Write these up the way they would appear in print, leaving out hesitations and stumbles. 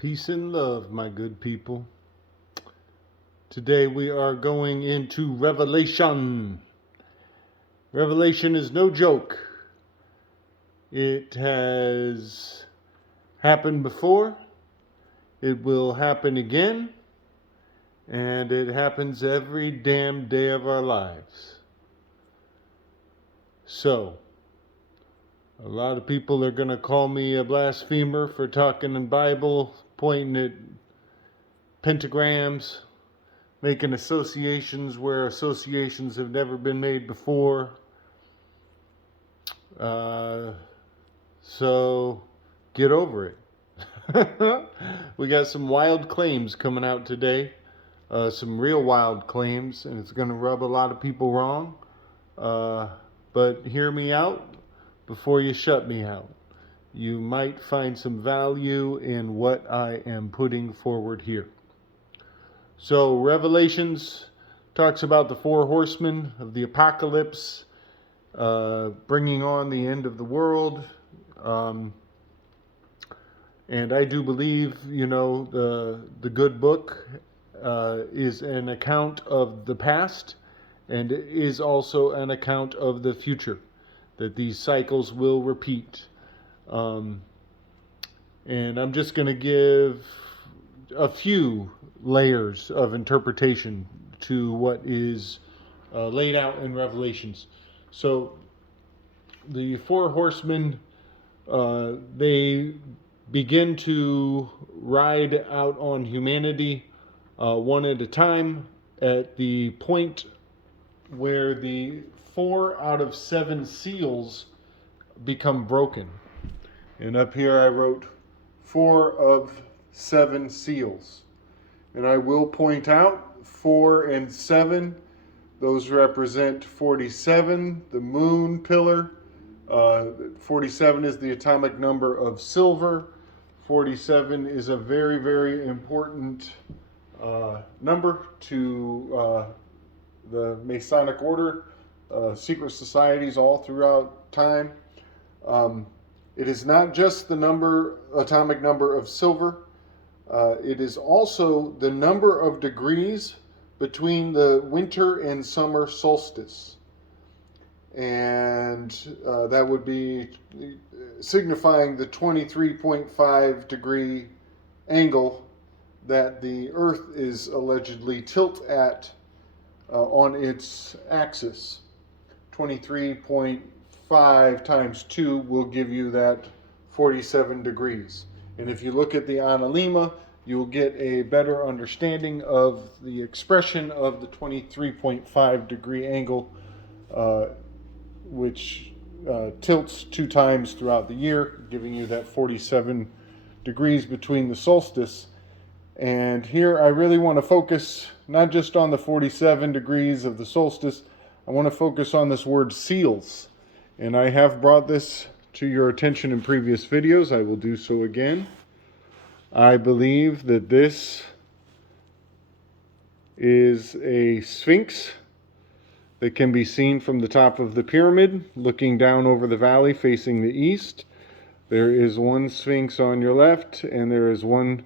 Peace and love, my good people. Today we are going into Revelation. Revelation is no joke. It has happened before, it will happen again, and it happens every damn day of our lives. So, a lot of people are going to call me a blasphemer for talking in Bible, pointing at pentagrams, making associations where associations have never been made before. So get over it. We got some wild claims coming out today. Some real wild claims, and it's going to rub a lot of people wrong. But hear me out before you shut me out. You might find some value in what I am putting forward here. So Revelations talks about the four horsemen of the apocalypse, bringing on the end of the world. And I do believe, the good book is an account of the past, and it is also an account of the future, that these cycles will repeat. And I'm just going to give a few layers of interpretation to what is laid out in Revelations. So the four horsemen, they begin to ride out on humanity one at a time at the point where the 4 out of 7 seals become broken. And up here I wrote 4 of 7 seals. And I will point out 4 and 7, those represent 47, the moon pillar. 47 is the atomic number of silver. 47 is a very, very important number to the Masonic order, secret societies all throughout time. It is not just the atomic number of silver. It is also the number of degrees between the winter and summer solstice. And that would be signifying the 23.5 degree angle that the Earth is allegedly tilt at on its axis. 23.5 times 2 will give you that 47 degrees. And if you look at the Analima, you will get a better understanding of the expression of the 23.5 degree angle, which tilts 2 times throughout the year, giving you that 47 degrees between the solstice. And here I really want to focus not just on the 47 degrees of the solstice, I want to focus on this word seals. And I have brought this to your attention in previous videos. I will do so again. I believe that this is a sphinx that can be seen from the top of the pyramid, looking down over the valley facing the east. There is one sphinx on your left, and there is one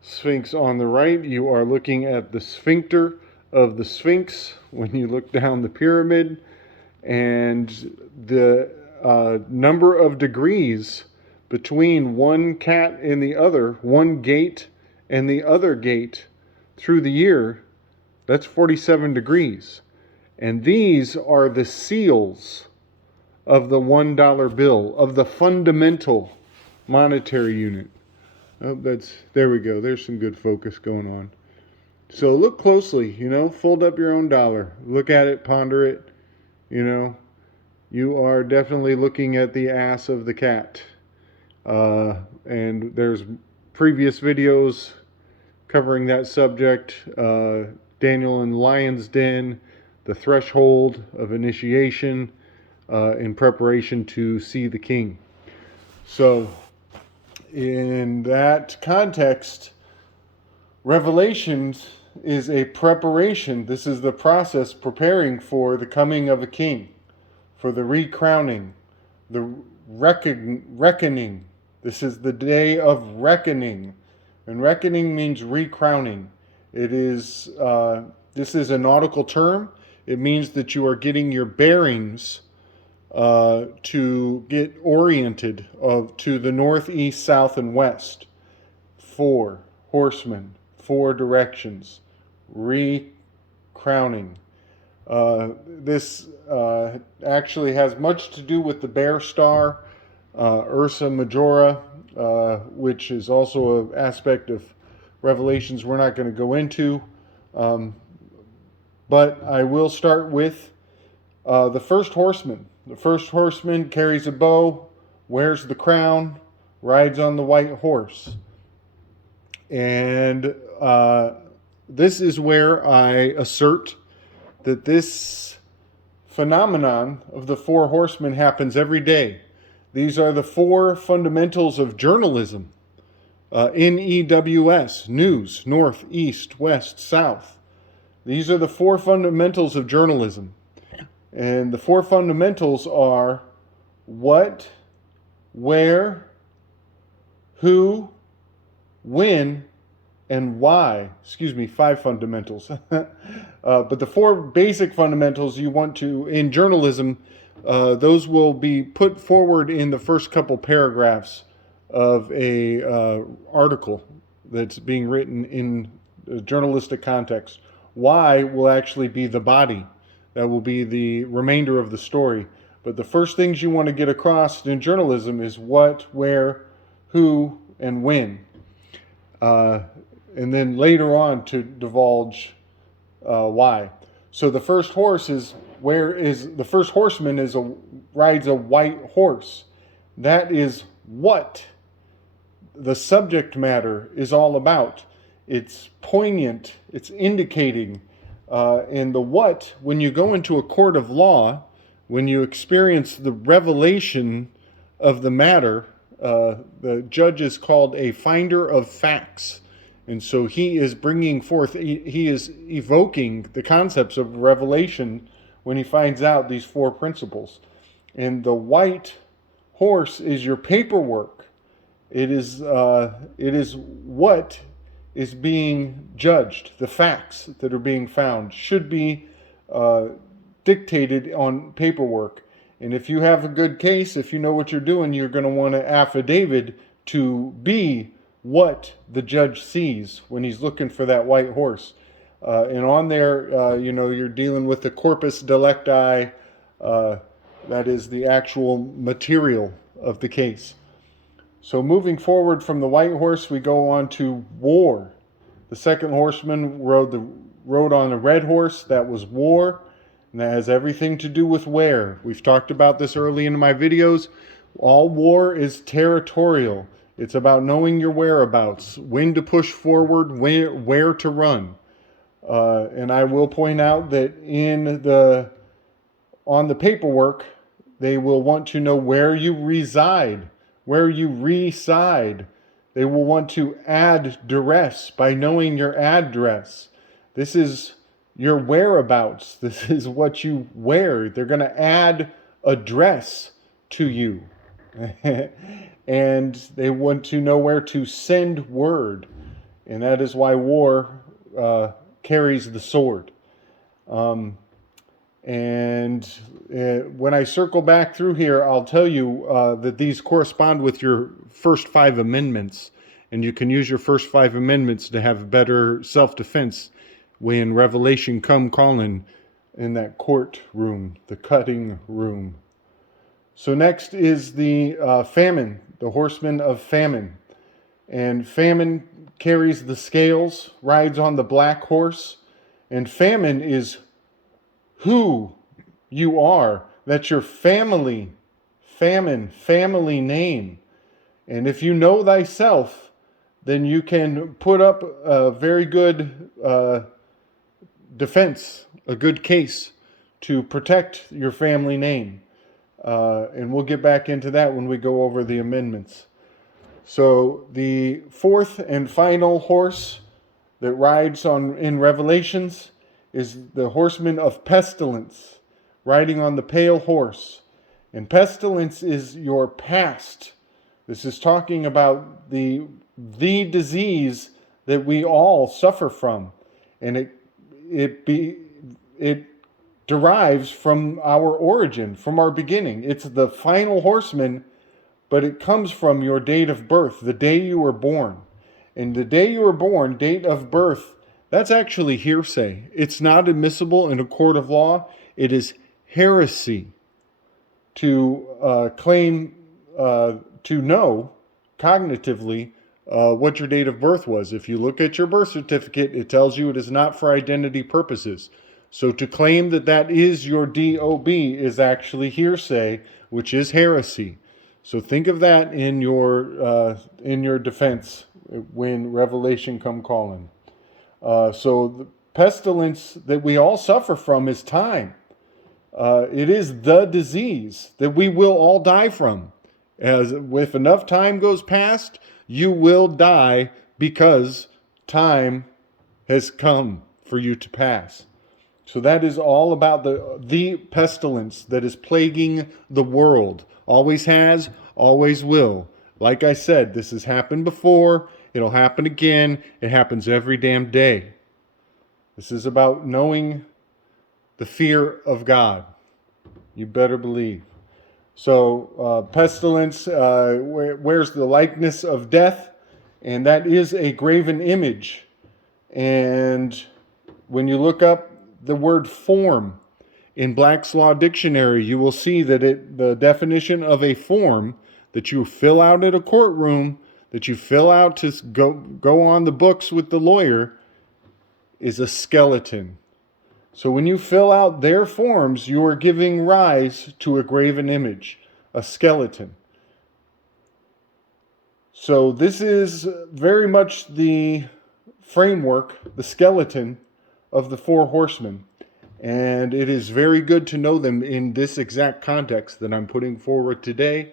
sphinx on the right. You are looking at the sphincter of the sphinx when you look down the pyramid, and the number of degrees between one cat and the other, one gate and the other gate through the year, that's 47 degrees. And these are the seals of the $1 bill, of the fundamental monetary unit. Oh, there we go. There's some good focus going on. So look closely, fold up your own dollar. Look at it, ponder it, You are definitely looking at the ass of the cat. And there's previous videos covering that subject. Daniel in the Lion's Den, the threshold of initiation in preparation to see the king. So in that context, Revelations is a preparation. This is the process preparing for the coming of a king, for the recrowning, the reckoning. This is the day of reckoning. And reckoning means recrowning. It is, this is a nautical term. It means that you are getting your bearings to get oriented to the north, east, south, and west. 4 horsemen, 4 directions, recrowning. This actually has much to do with the bear star, Ursa Majora, which is also an aspect of Revelations we're not going to go into. But I will start with the first horseman. The first horseman carries a bow, wears the crown, rides on the white horse. And this is where I assert that this phenomenon of the 4 horsemen happens every day. These are the 4 fundamentals of journalism. NEWS, news, north, east, west, south. These are the 4 fundamentals of journalism. And the 4 fundamentals are what, where, who, when, and why. 5 fundamentals. But the 4 basic fundamentals you want to, in journalism, those will be put forward in the first couple paragraphs of a article that's being written in a journalistic context. Why will actually be the body. That will be the remainder of the story. But the first things you want to get across in journalism is what, where, who, and when. And then later on to divulge why. So the first horseman rides a white horse. That is what the subject matter is all about. It's poignant, it's indicating. And the what, when you go into a court of law, when you experience the revelation of the matter, the judge is called a finder of facts. And so he is bringing forth, he is evoking the concepts of revelation when he finds out these 4 principles. And the white horse is your paperwork. It is what is being judged. The facts that are being found should be dictated on paperwork. And if you have a good case, if you know what you're doing, you're going to want an affidavit to be what the judge sees when he's looking for that white horse. And on there, you're dealing with the corpus delicti, that is the actual material of the case. So moving forward from the white horse, we go on to war. The second horseman rode on a red horse. That was war, and that has everything to do with where. We've talked about this early in my videos. All war is territorial. It's about knowing your whereabouts, when to push forward, where to run. And I will point out that on the paperwork, they will want to know where you reside, where you reside. They will want to add duress by knowing your address. This is your whereabouts. This is what you wear. They're going to add address to you. And they want to know where to send word. And that is why war carries the sword. When I circle back through here, I'll tell you that these correspond with your first 5 amendments. And you can use your first 5 amendments to have better self-defense when Revelation come calling in that courtroom, the cutting room. So next is the famine, the horseman of famine. And famine carries the scales, rides on the black horse. And famine is who you are. That's your family name. And if you know thyself, then you can put up a very good defense, a good case to protect your family name. And we'll get back into that when we go over the amendments. So the 4th and final horse that rides in Revelations is the horseman of pestilence, riding on the pale horse. And pestilence is your past. This is talking about the the disease that we all suffer from, and it derives from our origin, from our beginning. It's the final horseman, but it comes from your date of birth, the day you were born. And the day you were born, date of birth, that's actually hearsay. It's not admissible in a court of law. It is heresy to claim to know cognitively what your date of birth was. If you look at your birth certificate, it tells you it is not for identity purposes. So to claim that that is your DOB is actually hearsay, which is heresy. So think of that in your defense when revelation come calling. So the pestilence that we all suffer from is time. It is the disease that we will all die from. As if enough time goes past, you will die because time has come for you to pass. So that is all about the pestilence that is plaguing the world. Always has, always will. Like I said, this has happened before. It'll happen again. It happens every damn day. This is about knowing the fear of God. You better believe. So pestilence wears the likeness of death, and that is a graven image. And when you look up the word form in Black's Law Dictionary, you will see that the definition of a form that you fill out at a courtroom, that you fill out to go on the books with the lawyer, is a skeleton. So when you fill out their forms, you are giving rise to a graven image, a skeleton. So this is very much the framework, the skeleton of the four horsemen. And it is very good to know them in this exact context that I'm putting forward today,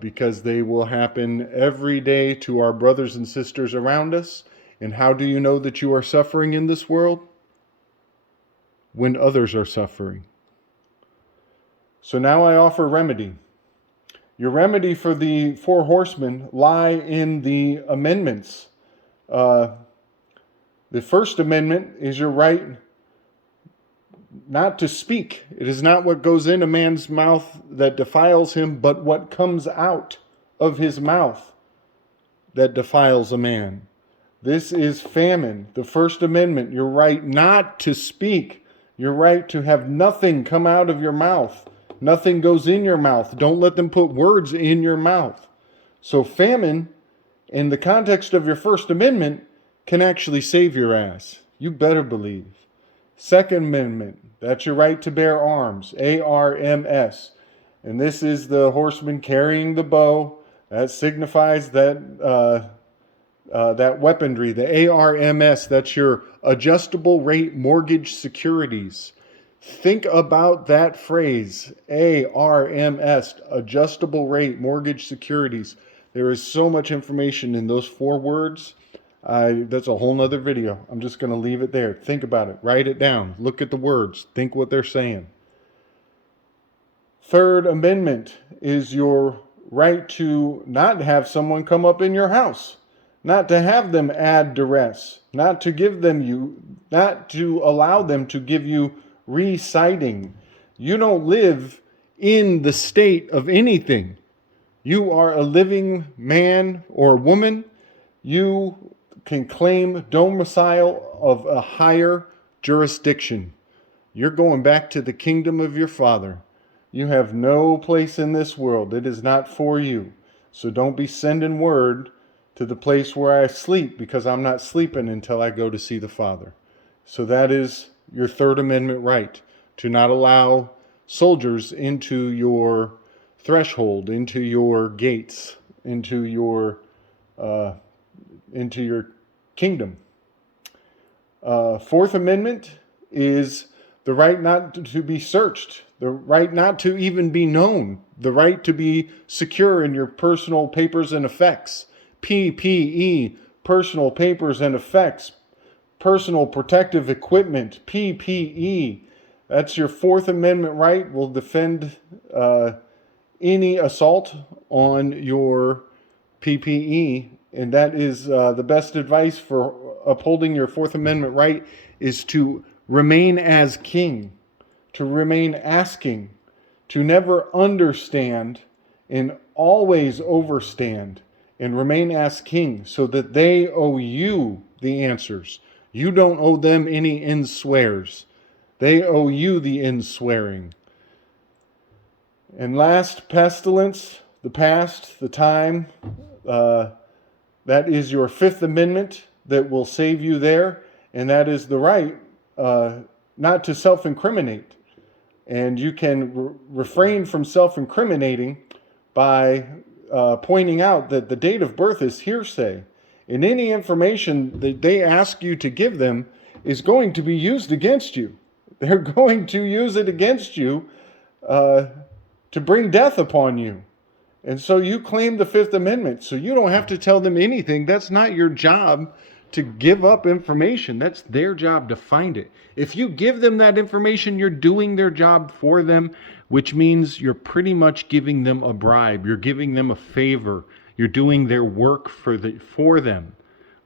because they will happen every day to our brothers and sisters around us. And how do you know that you are suffering in this world? When others are suffering. So now I offer remedy. Your remedy for the four horsemen lie in the amendments. The First Amendment is your right not to speak. It is not what goes in a man's mouth that defiles him, but what comes out of his mouth that defiles a man. This is famine. The First Amendment, your right not to speak. Your right to have nothing come out of your mouth. Nothing goes in your mouth. Don't let them put words in your mouth. So famine, in the context of your First Amendment, can actually save your ass. You better believe. Second Amendment, that's your right to bear arms. ARMS. And this is the horseman carrying the bow. That signifies that weaponry, the ARMS, that's your adjustable rate mortgage securities. Think about that phrase, ARMS, adjustable rate mortgage securities. There is so much information in those 4 words. That's a whole nother video. I'm just going to leave it there. Think about it. Write it down. Look at the words. Think what they're saying. Third Amendment is your right to not have someone come up in your house. Not to have them add duress, not to allow them to give you reciting. You don't live in the state of anything. You are a living man or woman. You can claim domicile of a higher jurisdiction. You're going back to the kingdom of your Father. You have no place in this world. It is not for you. So don't be sending word to the place where I sleep, because I'm not sleeping until I go to see the Father. So that is your Third Amendment right, to not allow soldiers into your threshold, into your gates, into your kingdom. Fourth Amendment is the right not to be searched, the right not to even be known, the right to be secure in your personal papers and effects. PPE, personal papers and effects, personal protective equipment, PPE. That's your Fourth Amendment right. Will defend any assault on your PPE and that is the best advice for upholding your Fourth Amendment right, is to remain as king, to remain asking, to never understand and always overstand, and remain as king, so that they owe you the answers. You don't owe them any inswears. They owe you the inswearing. And last, pestilence, the past, the time. That is your Fifth Amendment that will save you there, and that is the right not to self-incriminate. And you can refrain from self-incriminating by pointing out that the date of birth is hearsay, and any information that they ask you to give them is going to be used against you. They're going to use it against you to bring death upon you. And so you claim the Fifth Amendment, so you don't have to tell them anything. That's not your job to give up information. That's their job to find it. If you give them that information, you're doing their job for them, which means you're pretty much giving them a bribe. You're giving them a favor. You're doing their work for them,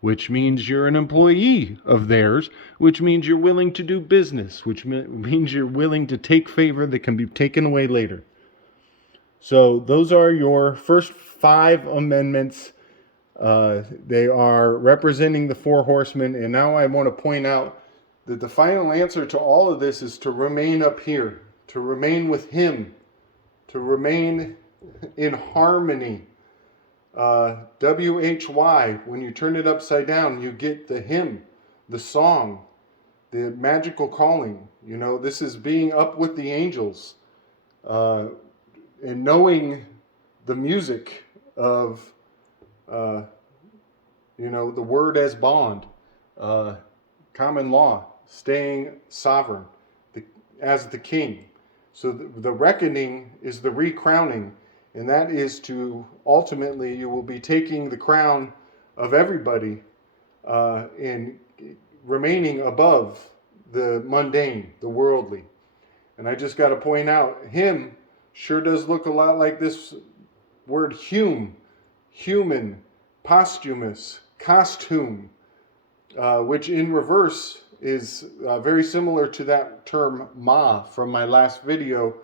which means you're an employee of theirs, which means you're willing to do business, which means you're willing to take favor that can be taken away later. So those are your first 5 amendments. They are representing the 4 horsemen. And now I want to point out that the final answer to all of this is to remain up here, to remain with him, to remain in harmony. WHY, when you turn it upside down, you get the hymn, the song, the magical calling. You know, this is being up with the angels. And knowing the music of, the word as bond, common law, staying sovereign, as the king. So the reckoning is the recrowning, and that is to ultimately you will be taking the crown of everybody and remaining above the mundane, the worldly. And I just got to point out, him sure does look a lot like this word human, posthumous, costume, which in reverse is very similar to that term ma from my last video,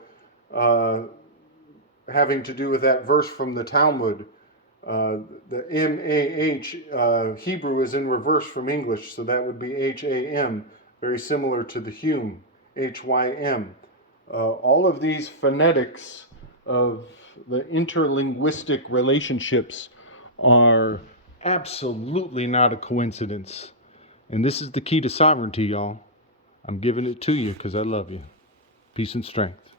having to do with that verse from the Talmud. The M-A-H, Hebrew is in reverse from English, so that would be H-A-M, very similar to the Hume, H-Y-M. All of these phonetics of the interlinguistic relationships are absolutely not a coincidence. And this is the key to sovereignty, y'all. I'm giving it to you because I love you. Peace and strength.